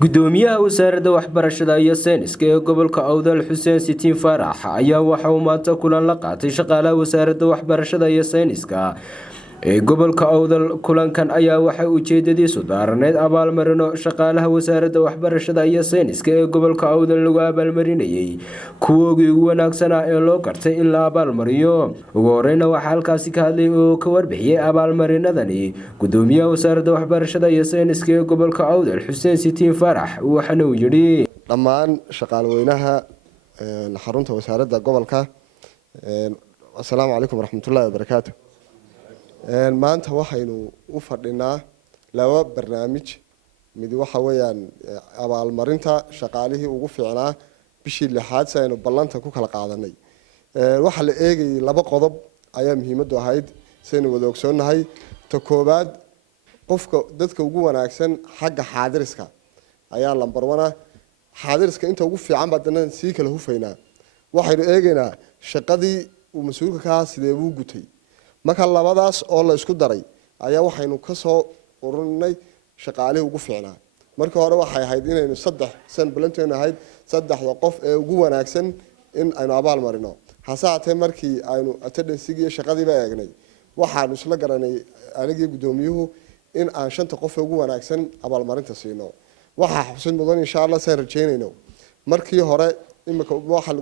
Gudomiyaha wasarada waxbarshada iyo sayniska ee gobolka Awdal Xuseen Sitiin Farax ayaa waxa uu maanta kulan la qaatay shaqaalaha wasarada waxbarshada iyo sayniska ee gobolka Awdal. Kulankan ayaa waxa ujeedadiisu daarneed abaalmarino shaqaalaha wasarada waxbarashada iyo sayniska ee gobolka Awdal lagu abaalmarinayay kuwoogii ugu wanaagsanaa ee loo gartay in la abaalmariyo. Ugu horreyn waxa halkaasi ka hadlay oo ka warbixiyay abaalmarinadani gudoomiyaha wasarada waxbarashada iyo sayniska ee gobolka Awdal Xuseen Sitiin Farax waxana uu yiri dhammaan shaqaalaweynaha xarunta wasarada gobolka assalaamu calaykum waraxmatullaahi wabarakaatuh. maanta waxaynu u fadhinaa laba barnaamij mid waxa weeyaan abaalmarinta shaqaalihii ugu fiicnaa bishii lixaad si aynu ballanta ku kala qaadanay. waxa la eegayay laba qodob ayaa muhiimadu ahayd saynu wada ogsoonahay. ta koobaad qofka dadka ugu wanaagsan xagga xaadiriska ayaa lambar 1 xaadiriska inta ugu fiican baadana si kala hufaynaa. waxaynu eegaynaa shaqadii uu mas'uulka ka ahaa sidee buu gutay. marka labadaas oo la isku daray ayaa waxaynu ka soo ururinay shaqaalihii ugu fiicnaa. marka hore waxay ahayd inaynu 3 san balanteena ahayd 3 qof ee ugu wanaagsan in aynu abaal marino. hasaatee markii aynu attendance-gii iyo shaqadiiba eegnay waxaanu isla garanay anigii gudoomiyuhu in aan 5 qof ugu wanaagsan abaalmarinta siino. waxa xusid mudan insha Allah saan rajeynayno. markii hore imika waxa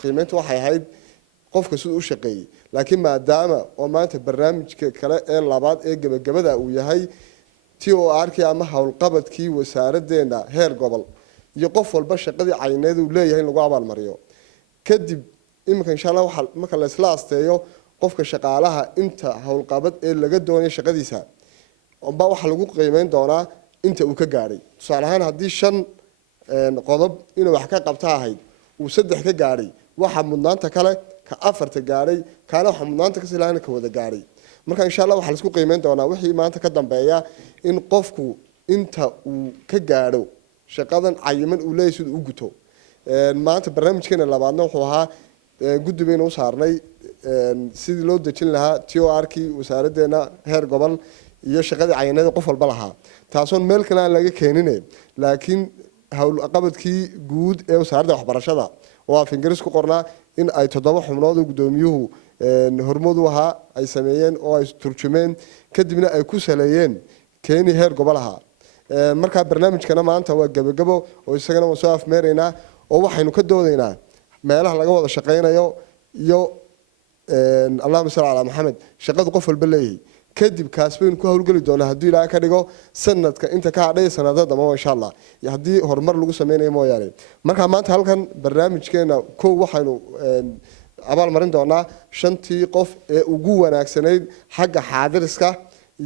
qiimeyntu waxay ahayd qofka sidoo u shaqeeyay laakiin maadaama oo maanta barnaamijka kale ee labaad ee gabagabada uu yahay TOR-kii ama hawlqabadkii wasaaraddeena heer gobol iyo qof walba shaqadii cayneed uu leeyahay in lagu abaal mariyo kadib imika insha Allah waxa marka la isla asteeyo qofka shaqaalaha inta hawlqabad ee laga doonayo shaqadiisa oo waxa lagu qiimeyn doonaa inta uu ka gaaray. tusaale ahaan haddii 5 qodob inuu wax ka qabta ahayd uu 3 ka gaaray waxa mudnaanta kale ka 4 gaaray kaana waxa mudnaanta ka silaana ka wada gaaray. marka insha Allah waxa la isku qiimeyn doonaa wixii maanta ka dambeeya in qofku inta uu ka gaaro shaqadan cayiman uu leeyahay sidoo uu guto. maanta barnaamijkeena labaadna wuxuu ahaa guddigeena u saarnay sidii loo dejin lahaa TOR-kii wasaaraddeena heer gobol iyo shaqadii cayineed qof walba lahaa taasoo meel kale aan laga keenin laakiin hawl qabadkii guud ee wasaaradda waxbarashada oo af Ingiriis ku qornaa in ay 7 xubnood oo gudoomiyuhu hormood u ahaa ay sameeyeen oo ay turjumeen kadibna ay ku saleeyeen keeni heer gobolaha. marka barnaamijkana maanta waa gabagabo oo isagana waan soo afmeeraynaa oo waxaynu ka doodaynaa meelaha laga wada shaqeynayo iyo Allahumma salli ala Muhammad shaqadu qof walba leeyahay kadib kaasbeen ku hawlgali doona hadii ilaa ka dhigo sanadka inta ka hadhay sanadada dambe insha Allah iyo hadii horumar lagu sameeyo mooyaane. marka maanta halkan barnaamijkeena waxaynu abaal marin doonaa 5 qof ee ugu wanaagsanayd xagga xaadiriska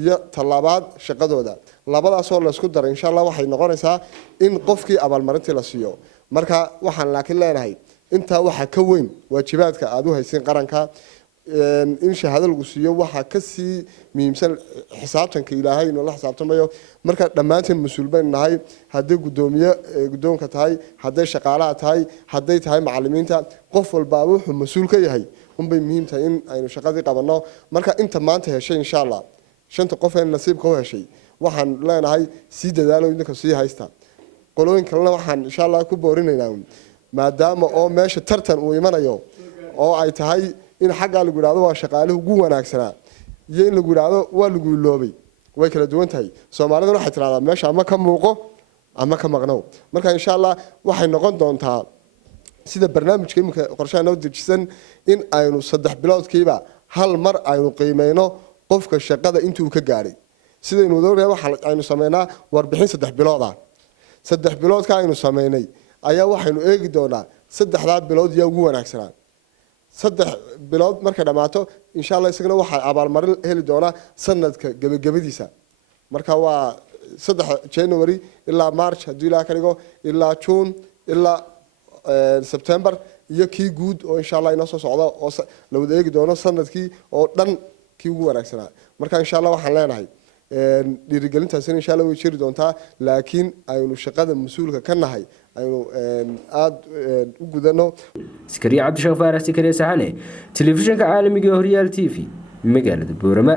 iyo talabaad shaqadooda. labadaas oo la isku daray insha Allah waxay noqonaysaa in qofkii abaal marintii la siiyo. marka waxaan laakiin leenahay inta waxa ka weyn waajibaadka aad u haysan qaranka in shahaado lagu siiyo waxa ka sii muhiimsan xisaabtanka Ilaahay inuu la xisaabtamayo. marka dhamaanteen mas'uul baan nahay haddii gudoonka tahay haddii shaqaalaha tahay haddii tahay macallimiinta qof walba wuxuu mas'uul ka yahay bay muhiim tahay in aynu shaqadii qabanno. marka inta maanta heshay insha Allah 5 qof ee nasiibka u heshay waxaan leenahay si dadaalo idinka sii haysta. qolooyin kalena waxaan insha Allah ku boorinaynaa maadaama oo meesha tartan uu imanayo oo ay tahay in xagga lagu yiraahdo waa shaqaaluhu ugu wanaagsanaa iyo in lagu yiraahdo waa lagu iloobay way kala duwan tahay. Soomaalidu waxay tiraahdaa meesha ama ka muuqo ama ka maqnaa. marka insha Allah waxay noqon doontaa sida barnaamijka imika qorshaha noo dejisan in aynu 3 biloodkiiba hal mar aynu qiimeyno qofka shaqada intuu ka gaaray. sidaynu wadaagay waxa aynu sameynaa warbixin 3 bilood ah. 3 biloodka aynu sameynay ayaa waxaynu eegi doonaa 3 bilood yaa ugu wanaagsanaa. 3 bilood marka dhamaato insha Allah isagana waxa abaalmarin heli doona sanadka gabagabadiisa. marka waa 3 January ilaa March hadii la ka dhigo ilaa June ilaa September iyo kii guud oo insha Allah inoo soo socdo oo la wada eegi doono sanadkii oo dhan kii ugu wanaagsanaa. marka insha Allah waxaan leenahay dhiirigelintaas insha Allah way jiri doontaa laakiin aynu shaqada mas'uulka ka nahay aynu aad u gudano. Iskariya Cabdi Shafaar Iskariya Saxane telefishinka caalamiga Horyal TV magaalada Boorama.